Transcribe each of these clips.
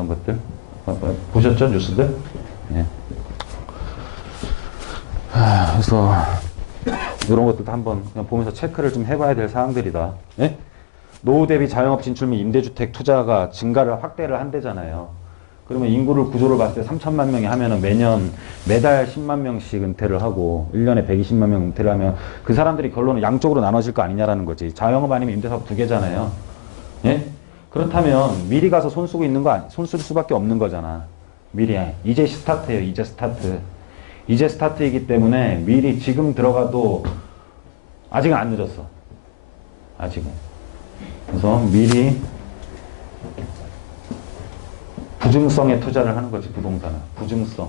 이런 것들 보셨죠? 뉴스들? 예. 그래서 이런 것들도 한번 그냥 보면서 체크를 좀 해봐야 될 사항들이다. 예? 노후 대비 자영업 진출 및 임대주택 투자가 증가를 확대를 한대잖아요. 그러면 인구를 구조를 봤을 때 3천만 명이 하면은 매달 10만 명씩 은퇴를 하고 1년에 120만 명 은퇴를 하면 그 사람들이 결론은 양쪽으로 나눠질 거 아니냐라는 거지. 자영업 아니면 임대사업 두 개잖아요. 예? 그렇다면 미리 가서 손 쓰고 있는 손 쓸 수밖에 없는 거잖아. 미리. 이제 스타트예요. 이제 스타트. 이제 스타트이기 때문에 미리 지금 들어가도 아직은 안 늦었어. 아직은. 그래서 미리 부증성에 투자를 하는 거지, 부동산은. 부증성.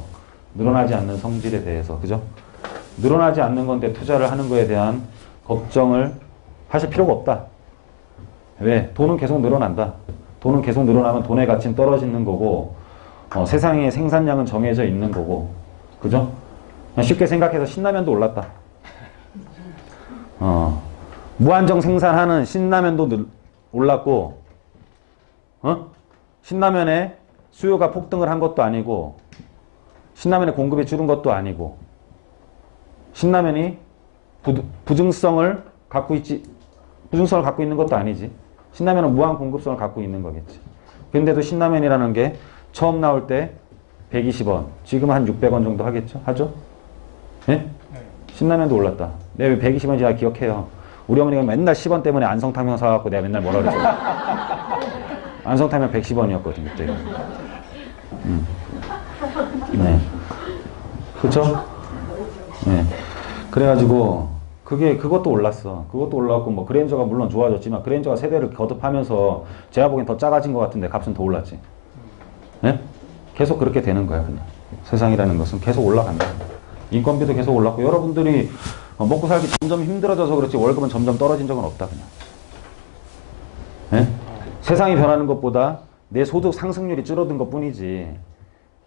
늘어나지 않는 성질에 대해서. 그죠? 늘어나지 않는 건데 투자를 하는 거에 대한 걱정을 하실 필요가 없다. 왜? 돈은 계속 늘어난다. 돈은 계속 늘어나면 돈의 가치는 떨어지는 거고, 세상에 생산량은 정해져 있는 거고, 그죠? 쉽게 생각해서 신라면도 올랐다. 무한정 생산하는 신라면도 올랐고, 신라면의 수요가 폭등을 한 것도 아니고, 신라면의 공급이 줄은 것도 아니고, 신라면이 부증성을 갖고 있는 것도 아니지. 신라면은 무한 공급성을 갖고 있는 거겠지. 근데도 신라면이라는 게 처음 나올 때 120원, 지금 한 600원 정도 하겠죠? 하죠? 예? 네? 신라면도 올랐다. 내가 왜 120원인지 잘 기억해요. 우리 어머니가 맨날 10원 때문에 안성탕면 사갖고 내가 맨날 뭐라 그랬어. 안성탕면 110원이었거든, 그때. 네. 그쵸? 네. 그래가지고, 그것도 올랐어. 그것도 올랐고, 뭐, 그랜저가 물론 좋아졌지만, 그랜저가 세대를 거듭하면서, 제가 보기엔 더 작아진 것 같은데, 값은 더 올랐지. 네? 계속 그렇게 되는 거야, 그냥. 세상이라는 것은 계속 올라간다. 인건비도 계속 올랐고, 여러분들이 먹고 살기 점점 힘들어져서 그렇지, 월급은 점점 떨어진 적은 없다, 그냥. 네? 세상이 변하는 것보다 내 소득 상승률이 줄어든 것 뿐이지,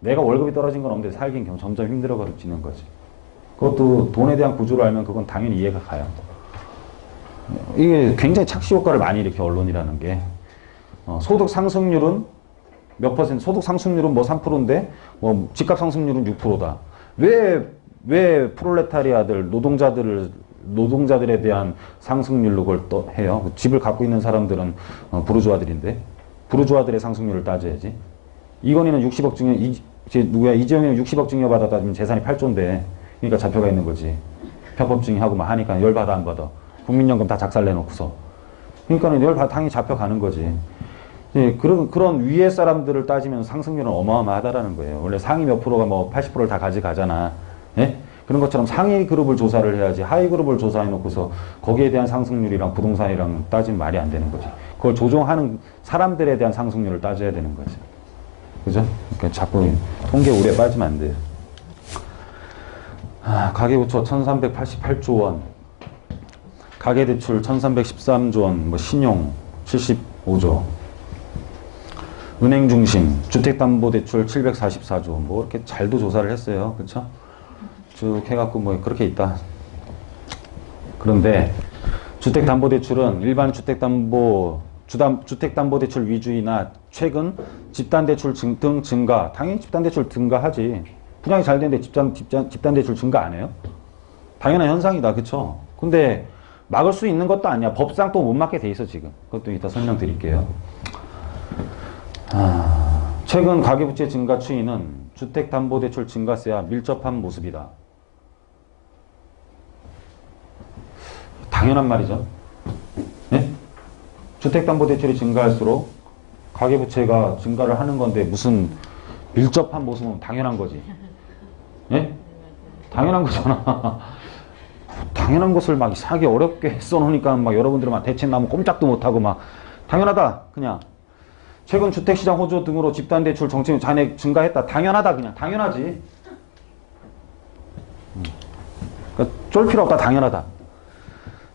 내가 월급이 떨어진 건 없는데 살긴 점점 힘들어지는 거지. 그것도 돈에 대한 구조를 알면 그건 당연히 이해가 가요. 이게 굉장히 착시 효과를 많이 일으켜, 언론이라는 게. 소득 상승률은 몇 퍼센트, 소득 상승률은 뭐 3%인데, 뭐 집값 상승률은 6%다. 왜 프롤레타리아들, 노동자들에 대한 상승률로 그걸 또 해요? 집을 갖고 있는 사람들은 부르주아들인데, 부르주아들의 상승률을 따져야지. 이건희는 60억 증여, 이재용이는 60억 증여받아 따지면 재산이 8조인데, 그러니까 잡혀가 있는 거지. 편법증이하고 막 하니까 열받아 안 받아. 국민연금 다 작살내놓고서. 그러니까는 당연히 잡혀가는 거지. 예, 그런 위에 사람들을 따지면 상승률은 어마어마하다라는 거예요. 원래 상위 몇 프로가 뭐 80%를 다 가져가잖아. 예? 그런 것처럼 상위 그룹을 조사를 해야지 하위 그룹을 조사해놓고서 거기에 대한 상승률이랑 부동산이랑 따지면 말이 안 되는 거지. 그걸 조종하는 사람들에 대한 상승률을 따져야 되는 거지. 그죠? 그러니까 자꾸 통계 오래 빠지면 안 돼요. 가계부채 1388조 원, 가계대출 1313조 원, 뭐 신용 75조, 은행중심, 주택담보대출 744조, 뭐 이렇게 잘도 조사를 했어요. 그쵸? 쭉 해갖고 뭐 그렇게 있다. 그런데 주택담보대출은 일반 주택담보대출 위주이나 최근 집단대출 등 증가, 당연히 집단대출 증가하지. 분양이 잘 되는데 집단대출 증가 안 해요? 당연한 현상이다. 그쵸? 근데 막을 수 있는 것도 아니야. 법상 또 못 막게 돼 있어, 지금. 그것도 이따 설명드릴게요. 최근 가계부채 증가 추이는 주택담보대출 증가세와 밀접한 모습이다. 당연한 말이죠. 네? 주택담보대출이 증가할수록 가계부채가 증가를 하는 건데 무슨 밀접한 모습은 당연한 거지. 예? 당연한 거잖아. 당연한 것을 막 이상하게 어렵게 써놓으니까 막 여러분들은 막 대책 나면 꼼짝도 못하고 막 당연하다. 그냥 최근 주택시장 호조 등으로 집단대출 정책 잔액 증가했다. 당연하다. 그냥 당연하지. 그러니까 쫄 필요 없다. 당연하다.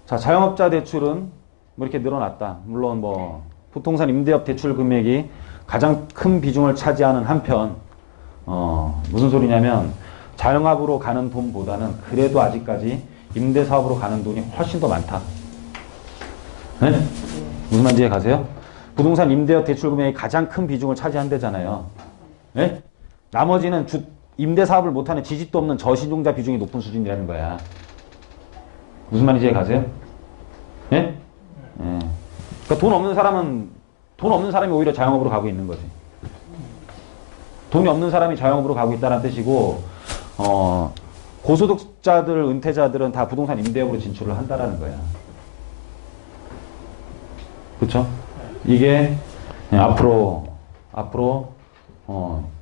자, 자영업자 대출은 뭐 이렇게 늘어났다. 물론 뭐 부동산 임대업 대출 금액이 가장 큰 비중을 차지하는 한편 무슨 소리냐면 자영업으로 가는 돈보다는 그래도 아직까지 임대사업으로 가는 돈이 훨씬 더 많다. 네? 무슨 말인지 이해 가세요? 부동산 임대업 대출 금액이 가장 큰 비중을 차지한대잖아요. 예? 나머지는 임대 사업을 못하는 지식도 없는 저신용자 비중이 높은 수준이라는 거야. 무슨 말인지 가세요? 예? 예. 그러니까 돈 없는 사람이 오히려 자영업으로 가고 있는 거지. 돈이 없는 사람이 자영업으로 가고 있다는 뜻이고, 고소득자들, 은퇴자들은 다 부동산 임대업으로 진출을 한다라는 거야. 그쵸? 이게 앞으로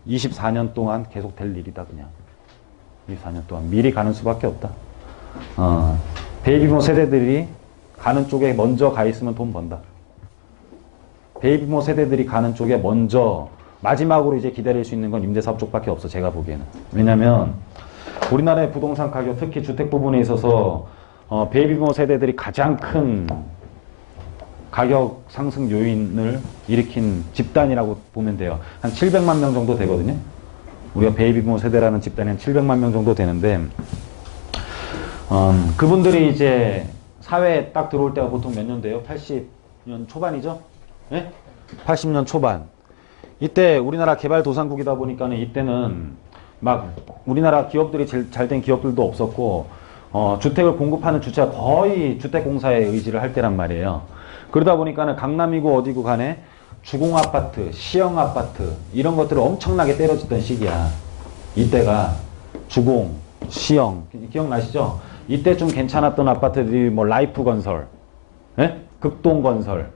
24년 동안 계속 될 일이다, 그냥. 24년 동안. 미리 가는 수밖에 없다. 베이비부모 세대들이 가는 쪽에 먼저 가 있으면 돈 번다. 베이비부모 세대들이 가는 쪽에 먼저 마지막으로 이제 기다릴 수 있는 건 임대사업 쪽밖에 없어, 제가 보기에는. 왜냐면 우리나라의 부동산 가격, 특히 주택 부분에 있어서 베이비부모 세대들이 가장 큰 가격 상승 요인을 일으킨 집단이라고 보면 돼요. 한 700만 명 정도 되거든요. 우리가 베이비부모 세대라는 집단이 한 700만 명 정도 되는데, 그분들이 이제 사회에 딱 들어올 때가 보통 몇 년대요? 80년 초반이죠? 네? 80년 초반. 이때 우리나라 개발도상국이다 보니까는 이때는 막 우리나라 기업들이 제일 잘된 기업들도 없었고, 주택을 공급하는 주체가 거의 주택공사에 의지를 할 때란 말이에요. 그러다 보니까는 강남이고 어디고 간에 주공아파트, 시형아파트 이런 것들을 엄청나게 때려짓던 시기야. 이때가 주공, 시형 기억나시죠? 이때 좀 괜찮았던 아파트들이 뭐 라이프건설, 예? 극동건설,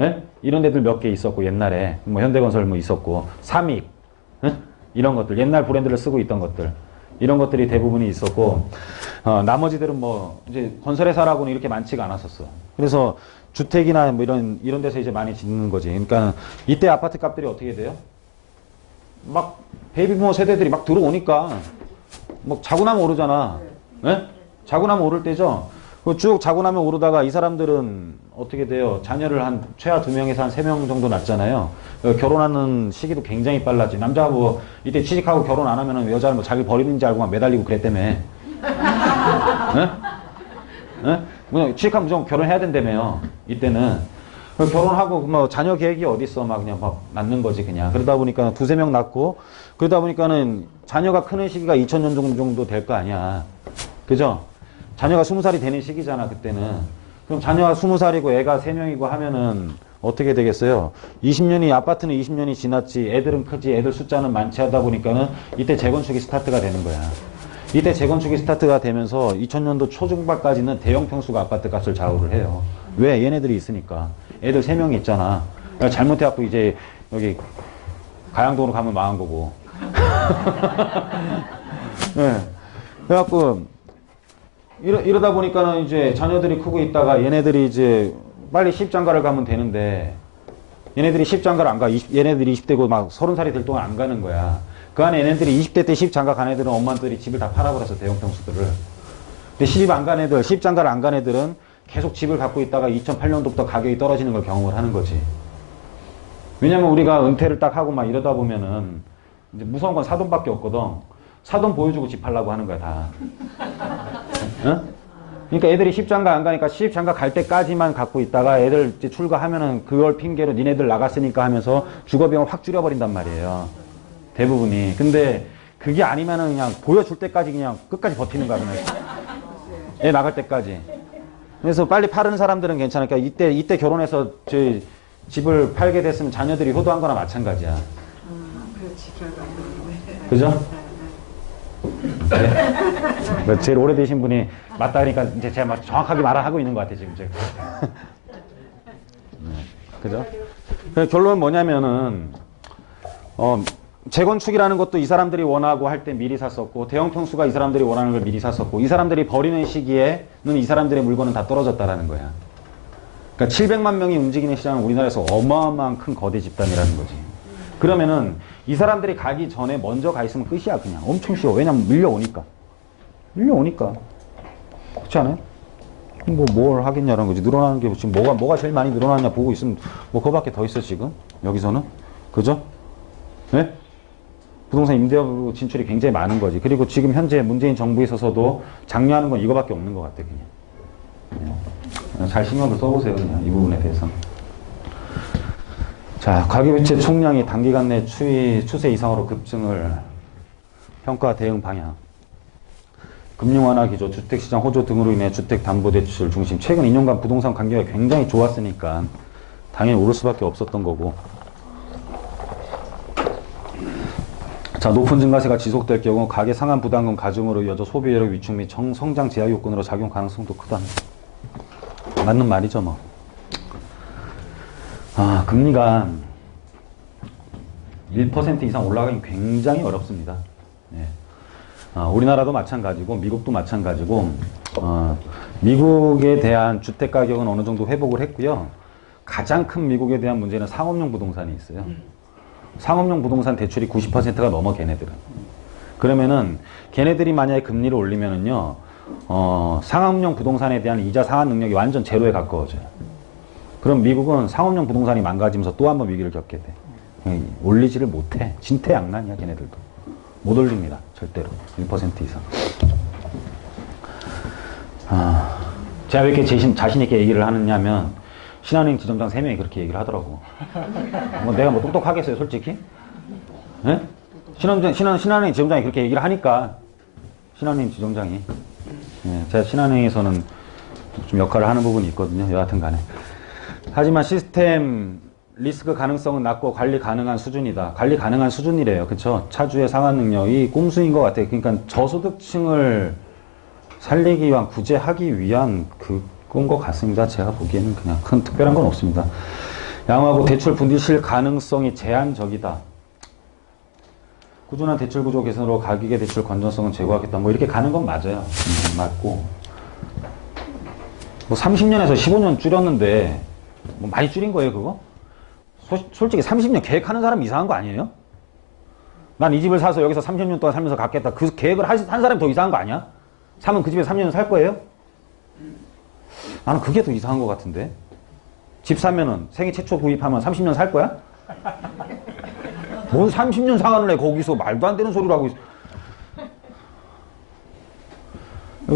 예? 이런 데들 몇 개 있었고 옛날에 뭐 현대건설 뭐 있었고 삼익, 예? 이런 것들 옛날 브랜드를 쓰고 있던 것들 이런 것들이 대부분이 있었고 나머지들은 뭐 이제 건설회사라고는 이렇게 많지가 않았었어. 그래서 주택이나 뭐 이런 데서 이제 많이 짓는 거지. 그러니까 이때 아파트 값들이 어떻게 돼요? 막 베이비부모 세대들이 막 들어오니까 뭐 자고 나면 오르잖아. 네? 자고 나면 오를 때죠. 쭉 자고 나면 오르다가 이 사람들은 어떻게 돼요? 자녀를 한 최하 2명에서 한 3명 정도 낳잖아요. 결혼하는 시기도 굉장히 빨라지. 남자가 뭐 이때 취직하고 결혼 안 하면은 여자를 뭐 자기 버리는지 알고 막 매달리고 그랬다며. 네? 네? 뭐 취직하면 무조건 결혼해야 된다며요. 이때는. 결혼하고 뭐 자녀 계획이 어디 있어? 막 그냥 막 낳는 거지 그냥. 그러다 보니까 2-3명 낳고 그러다 보니까는 자녀가 크는 시기가 2000년 정도 될 거 아니야. 그죠? 자녀가 20살이 되는 시기잖아 그때는. 그럼 자녀가 20살이고 애가 3명이고 하면은 어떻게 되겠어요? 20년이 아파트는 20년이 지났지 애들은 크지 애들 숫자는 많지 하다 보니까는 이때 재건축이 스타트가 되는 거야. 이때 재건축이 스타트가 되면서 2000년도 초중반까지는 대형 평수가 아파트 값을 좌우를 해요. 왜? 얘네들이 있으니까. 애들 3명이 있잖아. 잘못해갖고 이제 여기 가양동으로 가면 망한 거고. 네. 그래갖고 이러다 보니까는 이제 자녀들이 크고 있다가 얘네들이 이제 빨리 시집장가를 가면 되는데 얘네들이 시집장가를 안 가. 얘네들이 20대고 막 30살이 될 동안 안 가는 거야. 그 안에 얘네들이 20대 때 시집장가 간 애들은 엄마들이 집을 다 팔아버렸어. 대형 평수들을. 근데 시집 안 간 애들, 시집장가를 안 간 애들은 계속 집을 갖고 있다가 2008년도부터 가격이 떨어지는 걸 경험을 하는 거지. 왜냐면 우리가 은퇴를 딱 하고 막 이러다 보면은 이제 무서운 건 사돈밖에 없거든. 사돈 보여주고 집 팔라고 하는 거야, 다. 응? 그러니까 애들이 시집장가 안 가니까 시집장가 갈 때까지만 갖고 있다가 애들 이제 출가하면은 그걸 핑계로 니네들 나갔으니까 하면서 주거비용을 확 줄여버린단 말이에요. 대부분이. 근데 그게 아니면은 그냥 보여줄 때까지 그냥 끝까지 버티는 거야, 그냥. 애 나갈 때까지. 그래서 빨리 파는 사람들은 괜찮으니까 이때 결혼해서 저희 집을 팔게 됐으면 자녀들이 효도한 거나 마찬가지야. 그렇지, 결과는. 그죠? 네. 제일 오래되신 분이 맞다 그러니까 이제 제가 막 정확하게 말을 하고 있는 것 같아요, 지금 제가. 네. 그죠? 결론은 뭐냐면은, 재건축이라는 것도 이 사람들이 원하고 할 때 미리 샀었고, 대형 평수가 이 사람들이 원하는 걸 미리 샀었고, 이 사람들이 버리는 시기에는 이 사람들의 물건은 다 떨어졌다라는 거야. 그러니까 700만 명이 움직이는 시장은 우리나라에서 어마어마한 큰 거대 집단이라는 거지. 그러면은 이 사람들이 가기 전에 먼저 가 있으면 끝이야, 그냥. 엄청 쉬워. 왜냐면 밀려오니까. 그렇지 않아요? 뭘 하겠냐라는 거지. 늘어나는 게 지금 뭐가 제일 많이 늘어났냐 보고 있으면 뭐 그거밖에 더 있어, 지금. 여기서는. 그죠? 네? 부동산 임대업 진출이 굉장히 많은 거지. 그리고 지금 현재 문재인 정부에 있어서도 장려하는 건 이거밖에 없는 것 같아, 그냥. 잘 신경을 써보세요, 그냥. 이 부분에 대해서. 자, 가계부채 총량이 단기간 내 추세 이상으로 급증을 평가 대응 방향. 금융 완화 기조, 주택시장 호조 등으로 인해 주택담보대출 중심. 최근 2년간 부동산 관계가 굉장히 좋았으니까 당연히 오를 수밖에 없었던 거고. 자, 높은 증가세가 지속될 경우 가계 상한 부담금 가중으로 이어져 소비 여력 위축 및 성장 제약 요건으로 작용 가능성도 크다. 맞는 말이죠, 뭐. 아, 금리가 1% 이상 올라가긴 굉장히 어렵습니다. 예. 우리나라도 마찬가지고 미국도 마찬가지고 미국에 대한 주택 가격은 어느 정도 회복을 했고요. 가장 큰 미국에 대한 문제는 상업용 부동산이 있어요. 상업용 부동산 대출이 90%가 넘어 걔네들은. 그러면은 걔네들이 만약에 금리를 올리면은요, 상업용 부동산에 대한 이자 상환 능력이 완전 제로에 가까워져요. 그럼 미국은 상업용 부동산이 망가지면서 또 한 번 위기를 겪게 돼. 올리지를 못해. 진퇴양난이야 걔네들도. 못 올립니다. 절대로. 1% 이상. 제가 왜 이렇게 자신 있게 얘기를 하느냐면 신한은행 지점장 3명이 그렇게 얘기를 하더라고. 뭐 내가 뭐 똑똑하겠어요, 솔직히? 네? 신한은행 지점장이 그렇게 얘기를 하니까 신한은행 지점장이. 네, 제가 신한은행에서는 좀 역할을 하는 부분이 있거든요. 여하튼 간에. 하지만 시스템 리스크 가능성은 낮고 관리 가능한 수준이다. 관리 가능한 수준이래요. 그쵸? 차주의 상환 능력이 꼼수인 것 같아요. 그러니까 저소득층을 살리기 위한, 구제하기 위한 그건 것 같습니다. 제가 보기에는 그냥 큰 특별한 건 없습니다. 양호하고 대출 분기실 가능성이 제한적이다. 꾸준한 대출 구조 개선으로 가계의 대출 건전성은 제고하겠다. 뭐 이렇게 가는 건 맞아요. 맞고. 뭐 30년에서 15년 줄였는데 뭐 많이 줄인 거예요, 그거? 솔직히 30년 계획하는 사람 이상한 거 아니에요? 난 이 집을 사서 여기서 30년 동안 살면서 갚겠다. 그 계획을 한 사람이 더 이상한 거 아니야? 사면 그 집에 3년 살 거예요? 나는 그게 더 이상한 것 같은데. 집 사면은 생애 최초 구입하면 30년 살 거야? 뭔 30년 상환을 해, 거기서. 말도 안 되는 소리를 하고 있어.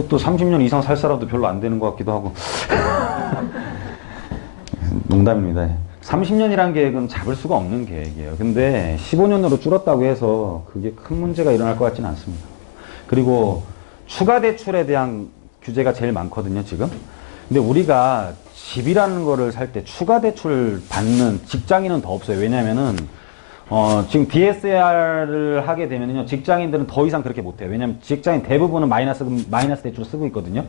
또 30년 이상 살 사람도 별로 안 되는 것 같기도 하고. 농담입니다. 30년이란 계획은 잡을 수가 없는 계획이에요. 근데 15년으로 줄었다고 해서 그게 큰 문제가 일어날 것 같지는 않습니다. 그리고 추가 대출에 대한 규제가 제일 많거든요, 지금. 근데 우리가 집이라는 거를 살 때 추가 대출 받는 직장인은 더 없어요. 왜냐면은 지금 DSR을 하게 되면요, 직장인들은 더 이상 그렇게 못해요. 왜냐면 직장인 대부분은 마이너스 대출을 쓰고 있거든요.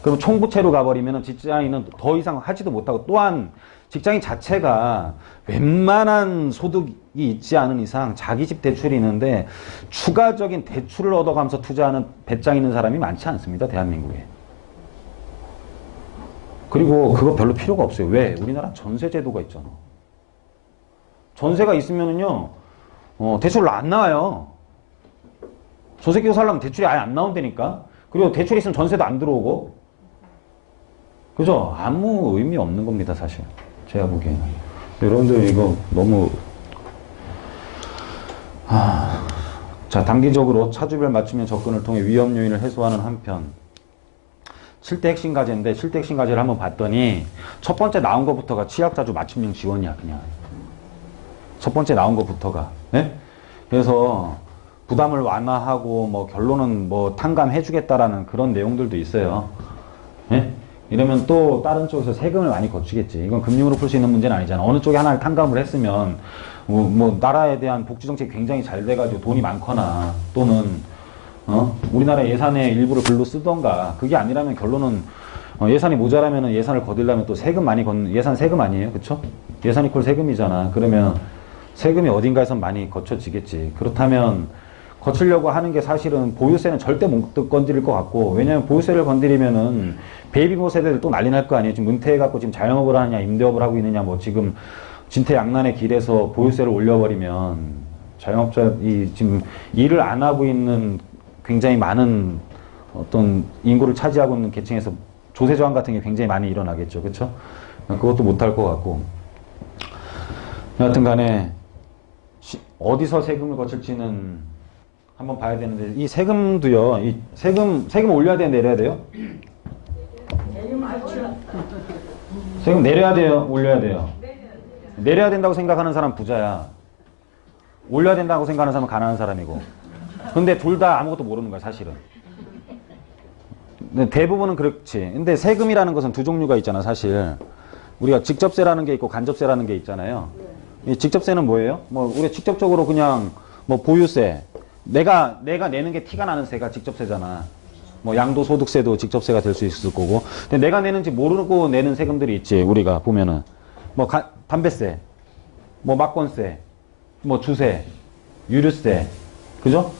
그럼 총부채로 가버리면은 직장인은 더 이상 하지도 못하고, 또한 직장인 자체가 웬만한 소득이 있지 않은 이상 자기 집 대출이 있는데 추가적인 대출을 얻어가면서 투자하는 배짱 있는 사람이 많지 않습니다, 대한민국에. 그리고 그거 별로 필요가 없어요. 왜? 우리나라 전세 제도가 있잖아. 전세가 있으면은요, 대출로 안 나와요. 전세 끼고 살려면 대출이 아예 안 나온다니까. 그리고 대출이 있으면 전세도 안 들어오고. 그죠? 아무 의미 없는 겁니다, 사실. 제가 보기에는. 여러분들 이거 너무 자, 단기적으로 차주별 맞춤형 접근을 통해 위험 요인을 해소하는 한편 7대 핵심 과제인데, 7대 핵심 과제를 한번 봤더니 첫 번째 나온 것부터가 취약자주 맞춤형 지원이야. 그냥 첫 번째 나온 것부터가. 네? 그래서 부담을 완화하고 뭐 결론은 뭐 탕감해주겠다라는 그런 내용들도 있어요. 네? 이러면 또 다른 쪽에서 세금을 많이 거치겠지. 이건 금융으로 풀 수 있는 문제는 아니잖아. 어느 쪽에 하나를 탕감을 했으면 뭐 나라에 대한 복지 정책이 굉장히 잘 돼가지고 돈이 많거나, 또는 우리나라 예산의 일부를 글로 쓰던가. 그게 아니라면 결론은 예산이 모자라면 예산을 거두려면 또 세금 많이 예산 세금 아니에요, 그쵸? 예산 이퀄 세금이잖아. 그러면 세금이 어딘가에선 많이 거쳐지겠지. 그렇다면 거치려고 하는 게 사실은 보유세는 절대 못 건드릴 것 같고, 왜냐면 보유세를 건드리면은 베이비부 세대들 또 난리 날 거 아니에요. 지금 은퇴해갖고 지금 자영업을 하느냐, 임대업을 하고 있느냐, 뭐 지금 진퇴양난의 길에서 보유세를 올려버리면 자영업자이 지금 일을 안 하고 있는 굉장히 많은 어떤 인구를 차지하고 있는 계층에서 조세 저항 같은 게 굉장히 많이 일어나겠죠. 그쵸? 그것도 못할 것 같고. 여하튼 간에 어디서 세금을 거칠지는 한번 봐야 되는데, 이 세금도요, 이 세금 올려야 돼요, 내려야 돼요? 세금 내려야 돼요, 올려야 돼요? 내려야 된다고 생각하는 사람 부자야. 올려야 된다고 생각하는 사람은 가난한 사람이고. 근데 둘 다 아무것도 모르는 거야, 사실은. 근데 대부분은 그렇지. 근데 세금이라는 것은 두 종류가 있잖아, 사실. 우리가 직접세라는 게 있고 간접세라는 게 있잖아요. 이 직접세는 뭐예요? 뭐 우리가 직접적으로 그냥 뭐 보유세, 내가 내는 게 티가 나는 세가 직접세잖아. 뭐 양도소득세도 직접세가 될 수 있을 거고. 근데 내가 내는지 모르고 내는 세금들이 있지. 우리가 보면은 뭐 담배세, 뭐 막권세, 뭐 주세, 유류세, 그죠?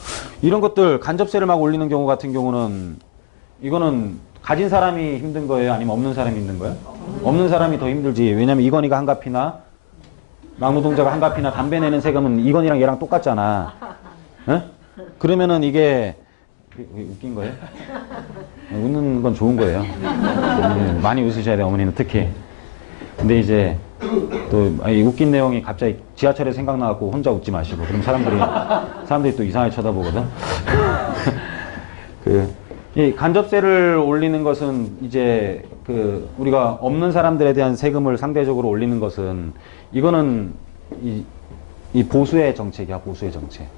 이런 것들 간접세를 막 올리는 경우 같은 경우는 이거는 가진 사람이 힘든 거예요? 아니면 없는 사람이 힘든 거예요? 없는 사람이 더 힘들지. 왜냐면 이건희가 한갑이나 막노동자가 한갑이나 담배 내는 세금은 이건희랑 얘랑 똑같잖아. 에? 그러면은 이게 웃긴 거예요? 웃는 건 좋은 거예요. 많이 웃으셔야 돼요, 어머니는 특히. 근데 이제 또 웃긴 내용이 갑자기 지하철에 생각나갖고 혼자 웃지 마시고 그럼 사람들이 또 이상하게 쳐다보거든. 이 간접세를 올리는 것은 이제 우리가 없는 사람들에 대한 세금을 상대적으로 올리는 것은 이거는 이 보수의 정책이야, 보수의 정책.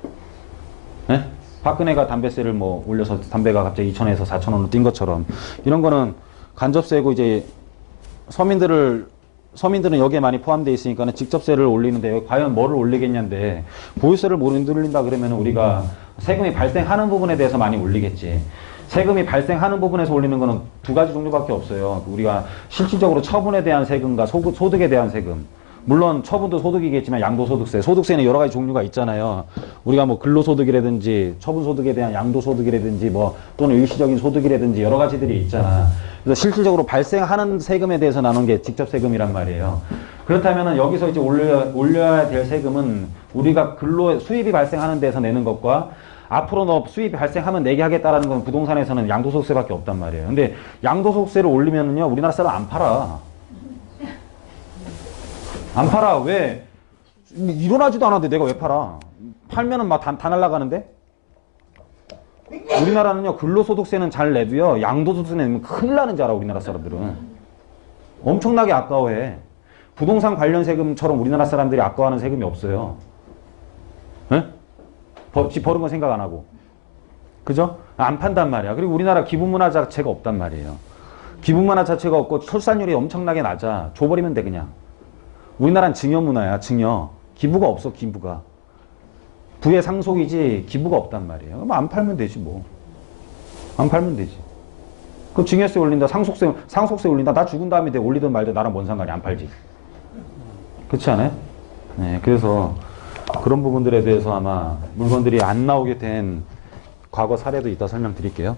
네? 박근혜가 담배세를 뭐 올려서 담배가 갑자기 2,000원에서 4,000원으로 뛴 것처럼 이런 거는 간접세고 이제 서민들은 여기에 많이 포함되어 있으니까 직접세를 올리는데 과연 뭐를 올리겠냐인데 보유세를 못 올린다 그러면 우리가 세금이 발생하는 부분에 대해서 많이 올리겠지. 세금이 발생하는 부분에서 올리는 거는 두 가지 종류밖에 없어요. 우리가 실질적으로 처분에 대한 세금과 소득에 대한 세금. 물론 처분도 소득이겠지만 양도소득세. 소득세는 여러 가지 종류가 있잖아요. 우리가 뭐 근로소득이라든지 처분소득에 대한 양도소득이라든지 뭐 또는 일시적인 소득이라든지 여러 가지들이 있잖아. 그래서 실질적으로 발생하는 세금에 대해서 나눈 게 직접세금이란 말이에요. 그렇다면 여기서 이제 올려야 될 세금은 우리가 수입이 발생하는 데서 내는 것과 앞으로 너 수입이 발생하면 내게 하겠다라는 건 부동산에서는 양도소득세밖에 없단 말이에요. 근데 양도소득세를 올리면은요, 우리나라 사람 안 팔아. 안 팔아. 왜? 일어나지도 않았는데 내가 왜 팔아? 팔면은 막 다 날라가는데? 우리나라는요, 근로소득세는 잘 내도요, 양도소득세 내면 큰일 나는 줄 알아, 우리나라 사람들은. 엄청나게 아까워해. 부동산 관련 세금처럼 우리나라 사람들이 아까워하는 세금이 없어요. 예? 버는 건 생각 안 하고. 그죠? 안 판단 말이야. 그리고 우리나라 기부문화 자체가 없단 말이에요. 기부문화 자체가 없고 출산율이 엄청나게 낮아. 줘버리면 돼, 그냥. 우리나라는 증여문화야, 증여. 기부가 없어, 기부가. 부의 상속이지 기부가 없단 말이에요. 그럼 안 팔면 되지, 뭐. 안 팔면 되지. 그럼 증여세 올린다, 상속세 올린다. 나 죽은 다음에 내가 올리든 말든 나랑 뭔 상관이 안 팔지. 그렇지 않아요? 네, 그래서 그런 부분들에 대해서 아마 물건들이 안 나오게 된 과거 사례도 있다 설명드릴게요.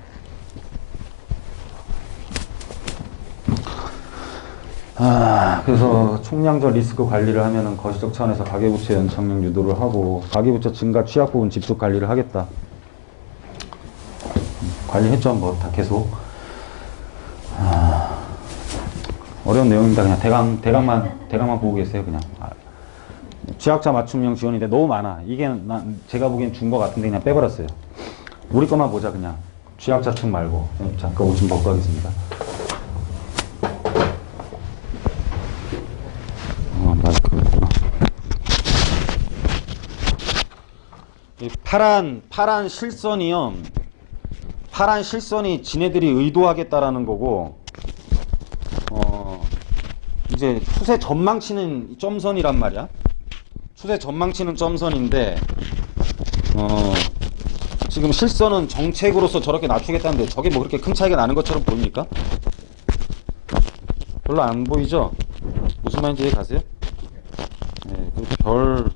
그래서 총량적 리스크 관리를 하면은 거시적 차원에서 가계부채 연착륙 유도를 하고 가계부채 증가 취약 부분 집속 관리를 하겠다. 관리했죠, 뭐 다 계속. 어려운 내용입니다. 그냥 대강만 보고 계세요, 그냥. 취약자 맞춤형 지원인데 너무 많아. 이게 제가 보기엔 준 거 같은데 그냥 빼버렸어요. 우리 것만 보자, 그냥. 취약자 측 말고. 잠깐 옷 좀 벗고 하겠습니다. 이 파란 실선이요. 파란 실선이 지네들이 의도하겠다라는 거고, 이제 추세 전망치는 점선이란 말이야. 추세 전망치는 점선인데, 지금 실선은 정책으로서 저렇게 낮추겠다는데 저게 뭐 그렇게 큰 차이가 나는 것처럼 보입니까? 별로 안 보이죠? 무슨 말인지 이해 가세요? 네, 그리고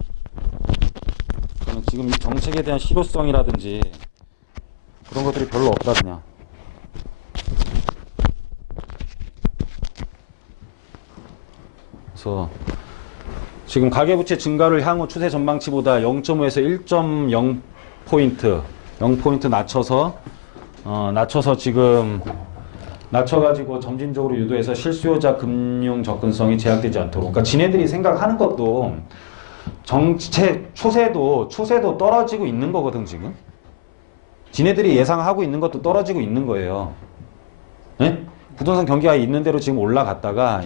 저는 지금 이 정책에 대한 실효성이라든지 그런 것들이 별로 없다, 그냥. 그래서 지금 가계부채 증가를 향후 추세 전망치보다 0.5에서 1.0포인트, 0포인트 낮춰서 지금 낮춰가지고 점진적으로 유도해서 실수요자 금융 접근성이 제약되지 않도록. 그러니까 지네들이 생각하는 것도 정책 추세도 떨어지고 있는 거거든, 지금. 지네들이 예상하고 있는 것도 떨어지고 있는 거예요. 네? 부동산 경기가 있는 대로 지금 올라갔다가